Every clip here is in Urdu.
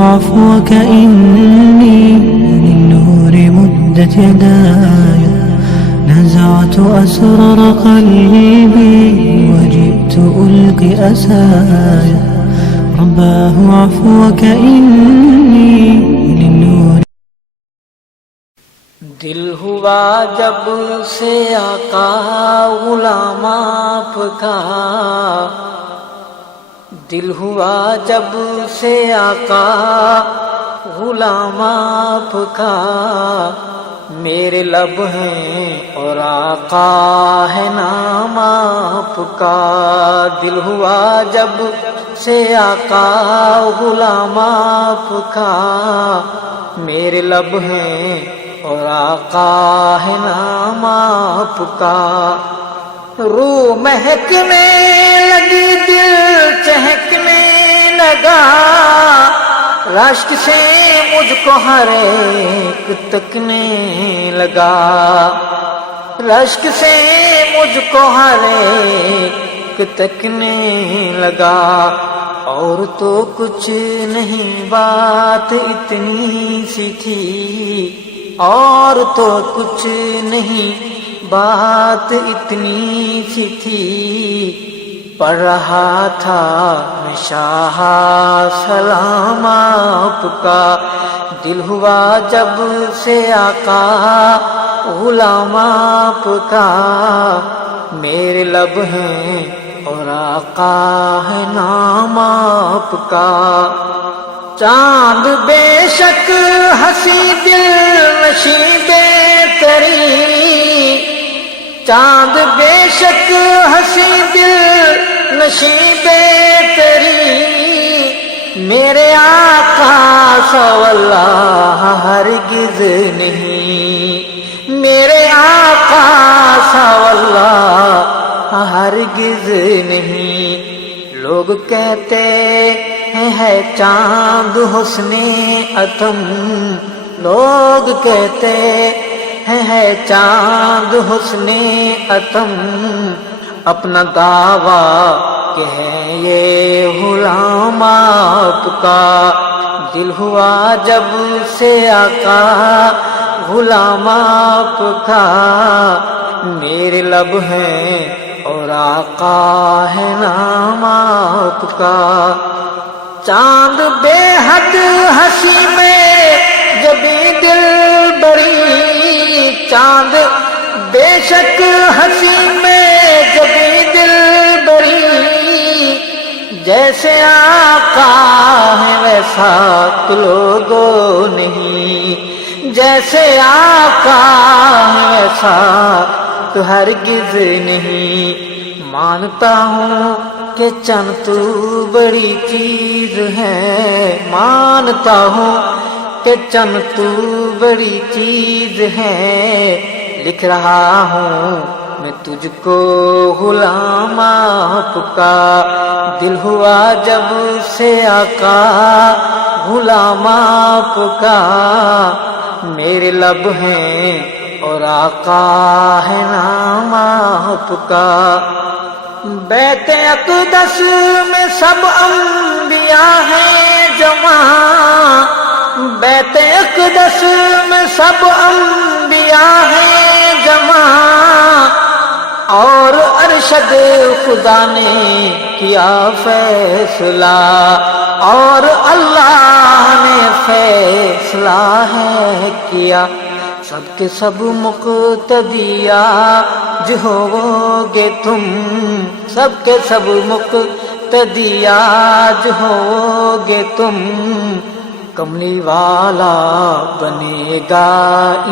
عفوك إني للنور مدت يداي نزعت أسرار قلبي وجئت ألقي أسايا رباه عفوك إني للنور. دل ہوا جب سے آقا غلام آپ کا، دل ہوا جب سے آقا غلام آپ کا، میرے لب ہیں اور آقا ہے نام آپ کا. دل ہوا جب سے آقا غلام آپ کا، میرے لب ہیں اور آقا ہے نام آپ کا. روح مہکنے لگی دل چہکنے لگا، رشک سے مجھ کو ہر ایک تکنے لگا، رشک سے مجھ کو ہر ایک تکنے لگا. اور تو کچھ نہیں بات اتنی سی تھی، اور تو کچھ نہیں بات اتنی سی تھی، پڑھ رہا تھا میں شاہ سلام آپ کا. دل ہوا جب سے آقا غلام آپ کا، میرے لب ہیں اور آقا ہے نام آپ کا. چاند بے شک ہنسی دل نشیں بہتری، چاند بے شک ہنسی دل نشیں بہتری، میرے آقا سا واللہ ہرگز نہیں، میرے آقا سا واللہ ہرگز نہیں. لوگ کہتے ہے چاند حسن اتم، لوگ کہتے ہے چاند حسن اتم، اپنا دعویٰ کہ ہے یہ غلام آپ کا. دل ہوا جب سے آقا غلام آپ کا، میرے لب ہیں اور آقا ہے نام آپ کا. چاند بے حد ہنسی میں جبھی دل بری، چاند بے شک ہنسی میں جبھی دل بری، جیسے آقا ہے ویسا تو لوگوں نہیں، جیسے آقا ہے ویسا تو ہرگز نہیں. مانتا ہوں کہ چند تو بڑی چیز ہے، مانتا ہوں کہ چند تو بڑی چیز ہے، لکھ رہا ہوں میں تجھ کو غلام آپ کا. دل ہوا جب سے آقا غلام آپ کا، میرے لب ہیں اور آقا ہے نام آپ کا. بیت اقدس میں سب انبیاء ہیں جمع، بیت اقدس میں سب انبیاء ہیں جمع، اور ارشد خدا نے کیا فیصلہ، اور اللہ نے فیصلہ ہے کیا. سب کے سب مقتدیہ جو ہو گے تم، سب کے سب مقتدیہ جو ہو گے تم، کملی والا بنے گا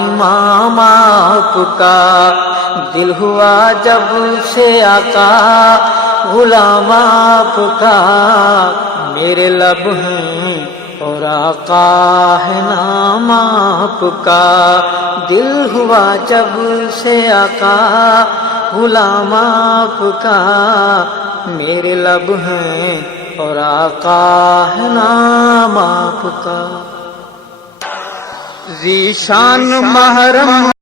امام آپ کا. دل ہوا جب سے آقا غلام آپ کا، میرے لب ہیں اور آقا ہے نام آپ کا. دل ہوا جب سے آقا غلام آپ کا، میرے لب ہیں اور آقا ہے نام آپ کا. ذیشان محرم